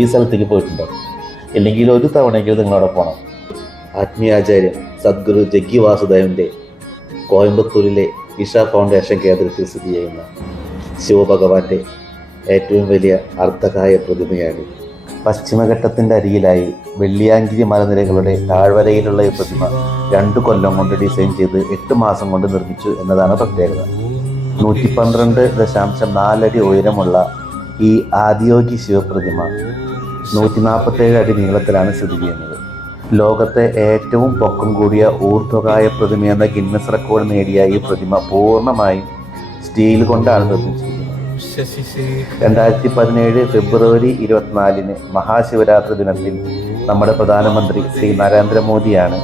ഈ സ്ഥലത്തേക്ക് പോയിട്ടുണ്ടോ? ഇല്ലെങ്കിൽ ഒരു തവണയെങ്കിലും നിങ്ങളവിടെ പോകണം. ആത്മീയാചാര്യൻ സദ്ഗുരു ജഗ്ഗി വാസുദേവൻ്റെ കോയമ്പത്തൂരിലെ ഇഷ ഫൗണ്ടേഷൻ കേന്ദ്രത്തിൽ സ്ഥിതി ചെയ്യുന്ന ശിവഭഗവാന്റെ ഏറ്റവും വലിയ അർദ്ധകായ പ്രതിമയാണ്. പശ്ചിമഘട്ടത്തിൻ്റെ അരികിലായി വെള്ളിയാങ്കിരി മലനിരകളുടെ താഴ്വരയിലുള്ള ഈ പ്രതിമ 2 കൊല്ലം കൊണ്ട് ഡിസൈൻ ചെയ്ത് 8 മാസം കൊണ്ട് നിർമ്മിച്ചു എന്നതാണ് പ്രത്യേകത. 112.4 അടി ഉയരമുള്ള ഈ ആദിയോഗി ശിവപ്രതിമ 147 അടി നീളത്തിലാണ് സ്ഥിതി ചെയ്യുന്നത്. ലോകത്തെ ഏറ്റവും പൊക്കം കൂടിയ ഊർധ്വകായ പ്രതിമയെന്ന ഗിന്നസ് റെക്കോർഡ് നേടിയ ഈ പ്രതിമ പൂർണ്ണമായും സ്റ്റീൽ കൊണ്ടാണ് നിർമ്മിച്ചിരിക്കുന്നത്. 2017 ഫെബ്രുവരി 24 മഹാശിവരാത്രി ദിനത്തിൽ നമ്മുടെ പ്രധാനമന്ത്രി ശ്രീ നരേന്ദ്രമോദിയാണ്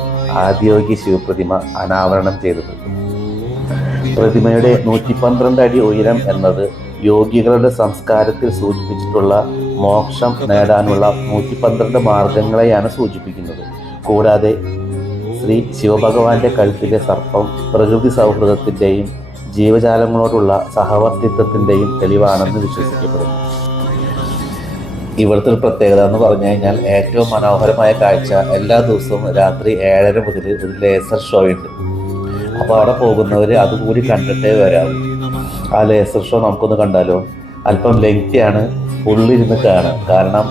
ആദിയോഗി ശിവപ്രതിമ അനാവരണം ചെയ്തത്. പ്രതിമയുടെ 112 അടി ഉയരം എന്നത് യോഗികളുടെ സംസ്കാരത്തിൽ സൂചിപ്പിച്ചിട്ടുള്ള മോക്ഷം നേടാനുള്ള 112 മാർഗങ്ങളെയാണ് സൂചിപ്പിക്കുന്നത്. കൂടാതെ ശ്രീ ശിവഭഗവാന്റെ കഴുത്തിലെ സർപ്പം പ്രകൃതി സൗഹൃദത്തിൻ്റെയും ജീവജാലങ്ങളോടുള്ള സഹവർത്തിത്വത്തിൻ്റെയും തെളിവാണെന്ന് വിശ്വസിക്കപ്പെടുന്നു. ഇവിടുത്തെ ഒരു പ്രത്യേകത എന്ന് പറഞ്ഞു കഴിഞ്ഞാൽ ഏറ്റവും മനോഹരമായ കാഴ്ച എല്ലാ ദിവസവും രാത്രി 7:30 മുതൽ ഒരു ലേസർ ഷോ ഉണ്ട്. അപ്പോൾ അവിടെ പോകുന്നവർ അതുകൂടി കണ്ടിട്ടേ വരാവൂ. ആ ലേസർ ഷോ നമുക്കൊന്ന് കണ്ടാലോ? അല്പം ലെങ്തിയാണ്, ഉള്ളിരുന്ന് കാണാം. കാരണം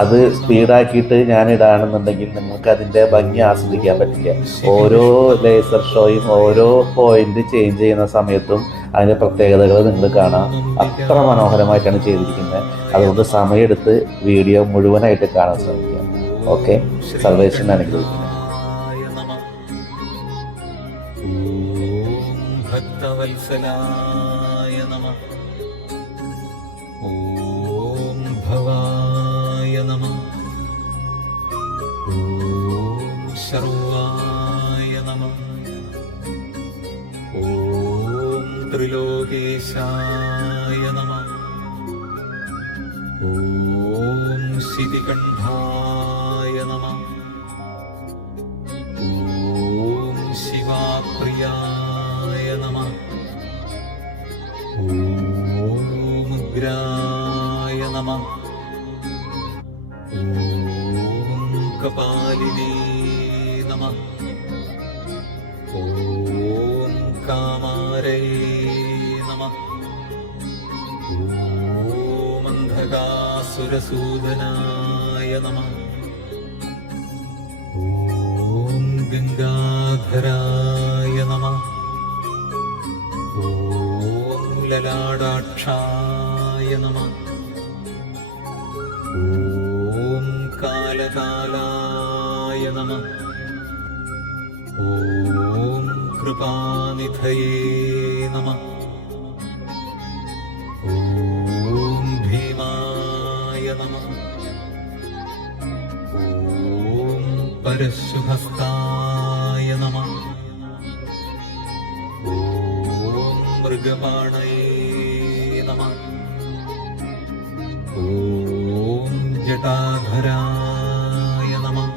അത് സ്പീഡാക്കിയിട്ട് ഞാൻ ഇടാണെന്നുണ്ടെങ്കിൽ നിങ്ങൾക്ക് അതിൻ്റെ ഭംഗി ആസ്വദിക്കാൻ പറ്റില്ല. ഓരോ ലേസർ ഷോയും ഓരോ പോയിന്റ് ചേഞ്ച് ചെയ്യുന്ന സമയത്തും അതിൻ്റെ പ്രത്യേകതകൾ നിങ്ങൾ കാണാം. അത്ര മനോഹരമായിട്ടാണ് ചെയ്തിരിക്കുന്നത്. അതുകൊണ്ട് സമയമെടുത്ത് വീഡിയോ മുഴുവനായിട്ട് കാണാൻ ശ്രമിക്കുക. ഓക്കെ, സർവേഷൻ അനുഗ്രഹിക്കുന്നു. ഭക്തവത്സലായ നമഃ. ഓം ഭവായ നമഃ. ഓം ശർവായ നമഃ. ഓം ത്രിലോകേശായ നമഃ. ഓം ശിതികണ്ഠായ നമഃ. ഓം ശിവാപ്രിയായ നമഃ. ഓം ഉഗ്രായ നമഃ. ഓം കപാലിനേ നമഃ. ഓം കാമാരേ നമഃ. ഓം അന്ധകാസുരസൂദനായ നമഃ. ഓം ഗംഗാധരായ നമഃ. ഓം ലലാടാക്ഷായ നമഃ. ഓം കാലകാലായ നമഃ. ഓം കൃപാനിധയേ നമഃ. ഓം ഭീമായ നമഃ. ഓം പരശുഹസ്തായ നമഃ. ഓം മൃഗപാണയേ നമഃ. ഓം ജടാധരായ നമഃ.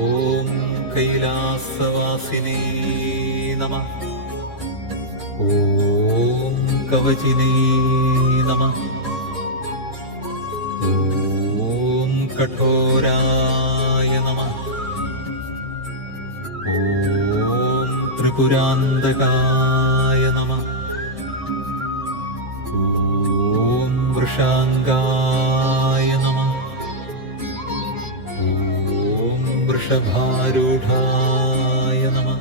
ഓം കൈലാസവാസിനേ നമഃ. ഓം കവചിനേ നമഃ. ഓം കഠോരായ നമഃ. ഓം ത്രിപുരാന്തകായ നമഃ. ഓം വൃഷാംഗായ നമഃ. ഓം വൃഷഭാരൂഢായ നമഃ.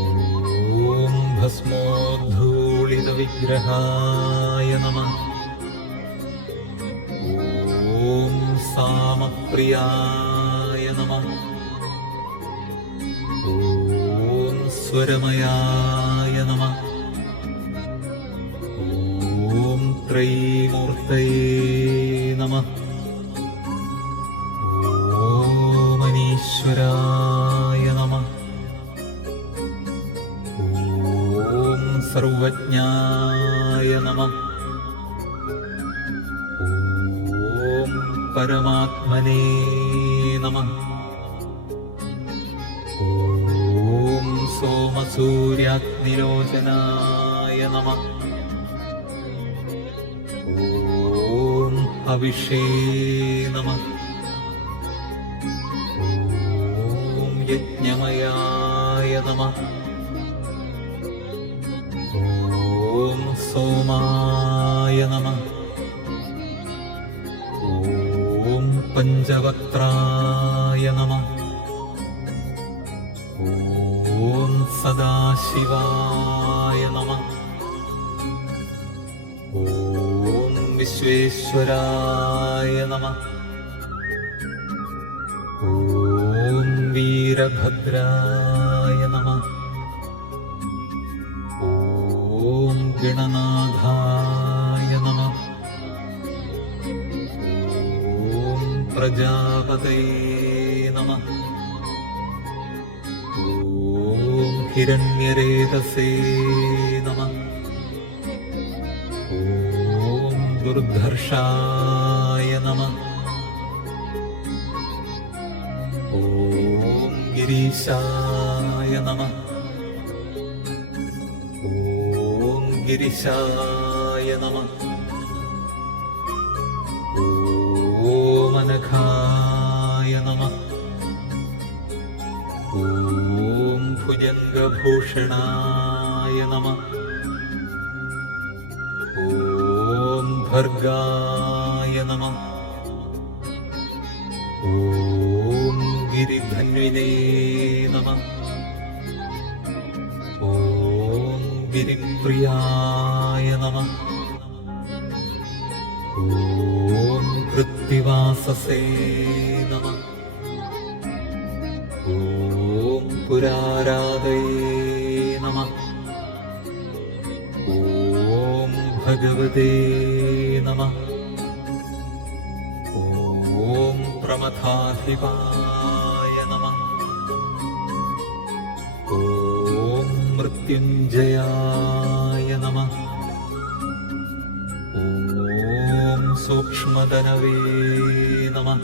ഓം ഭസ്മോദ്ധൂളിതവിഗ്രഹായ നമഃ. ഓം സാമപ്രിയായ നമഃ. ഓം സ്വരമയായ നമഃ. ഓം ത്രൈമൂർത്തയേ നമഃ. ഓം അനീശ്വരായ നമഃ. ഓം സർവജ്ഞായ നമഃ. ഓം പരമാത്മനേ നമഃ. ഓം സോമസൂര്യാഗ്നിലോചനായ നമഃ. ഹവിഷേ നമഃ. ഓം യജ്ഞമയായ നമഃ. ഓം സോമായ നമഃ. ഓം പഞ്ചവക്ത്രായ നമഃ. ഓം സദാശിവായ നമഃ. ഓം വിശ്വേശ്വരായ നമഃ. ഓം വീരഭദ്രായ നമഃ. ഓം ഗണനാഥായ നമഃ. ഓം പ്രജാപതയേ നമഃ. ഓം ഹിരണ്യരേതസേ നമഃ. ഓം ദുർധർഷായ നമഃ. ഓം ഗിരീശായ നമഃ. ഓം ഗിരിശായ നമഃ. ഓം അനഘായ നമഃ. ഓം ഭുജംഗഭൂഷണായ നമഃ. ഓം ഭർഗായ നമഃ. ഓം ഗിരിധന്വിനേ നമഃ. ഓം ഗിരിപ്രിയായ നമഃ. ഓം കൃത്തിവാസസേ നമഃ. ഓം പുരാരാധയേ നമഃ. ഓം ഭഗവതേ നമഃ. ഓം പ്രമഥാധിപായ നമഃ. ഓം മൃത്യുഞ്ജയായ നമഃ. ഓം സൂക്ഷ്മതനവേ നമഃ.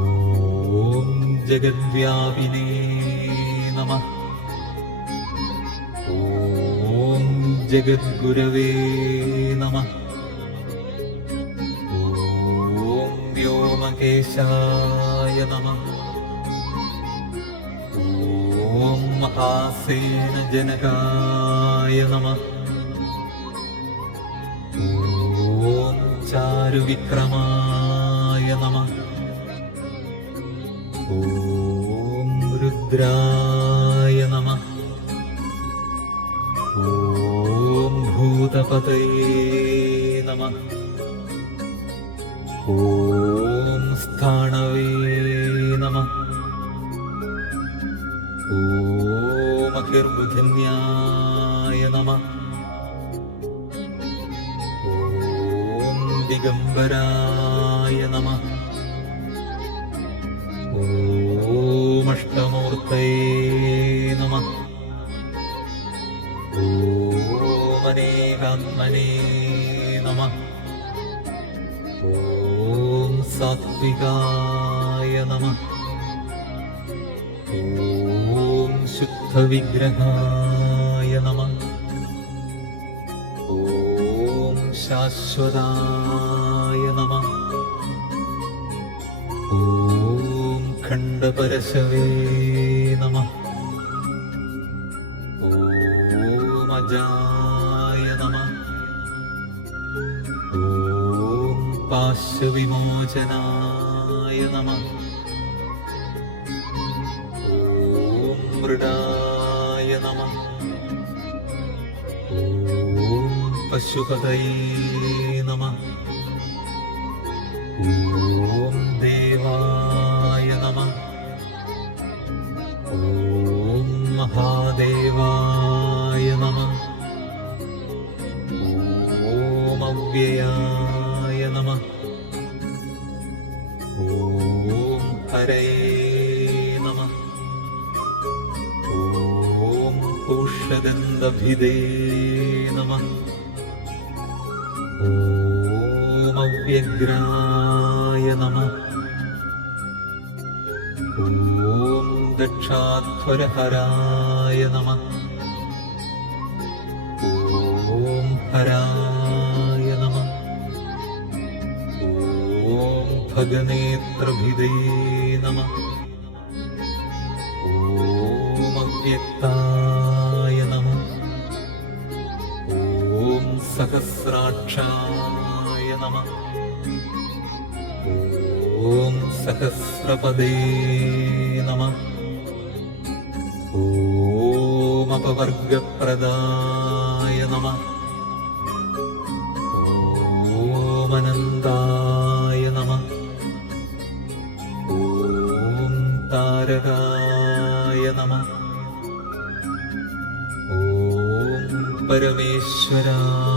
ഓം ജഗദ്വ്യാപിനേ നമഃ. ഓം ജഗദ്ഗുരവേ നമഃ. ഓം വ്യോമകേശായ നമഃ. ഓം മഹാസേനജനകായ നമഃ. ഓം ചാരുവിക്രമായ നമഃ. ഓം രുദ്രായ നമഃ. ഓം ഭൂതപതയേ നമഃ. ഓം സ്ഥാണവേ നമഃ. ഓം അഹിർബുധന്യായ നമഃ. ഓം ദിഗംബരായ നമഃ. ഓം അഷ്ടമൂർത്തയേ നമഃ. ഓം അനേകാത്മനേ നമഃ. ഓം സാത്വികായ നമഃ. ഓം ശുദ്ധവിഗ്രഹായ നമഃ. ഓം ശാശ്വതായ നമഃ. ഓം ഖണ്ഡപരശവേ നമഃ. ഓം അജായ നമഃ. ഓം പാശവിമോചനായ നമഃ. ഓം മൃഡായ നമഃ. ഓം പശുപതയേ നമഃ. ഓം ദേവായ നമഃ. ഓം മഹാദേവായ നമഃ. ഓം അവ്യയായ നമഃ. ഓം ഹരയേ നമഃ. ഓം പൂഷഗന്ധഭിദേ നമഃ. ഓം അവ്യഗ്രായ നമഃ. ഓം ദക്ഷാധ്വരഹരായ നമഃ. ഓം ഹരായ നമഃ. खगनेत्रभिदे नमः। ॐ अव्यक्ताय नमः। ॐ सहस्राक्षाय नमः। ॐ सहस्रपदे नमः। ॐ अपवर्गप्रदाय नमः। ॐ अनन्ताय नमः। ॐ तारकाय नमः। ॐ परमेश्वराय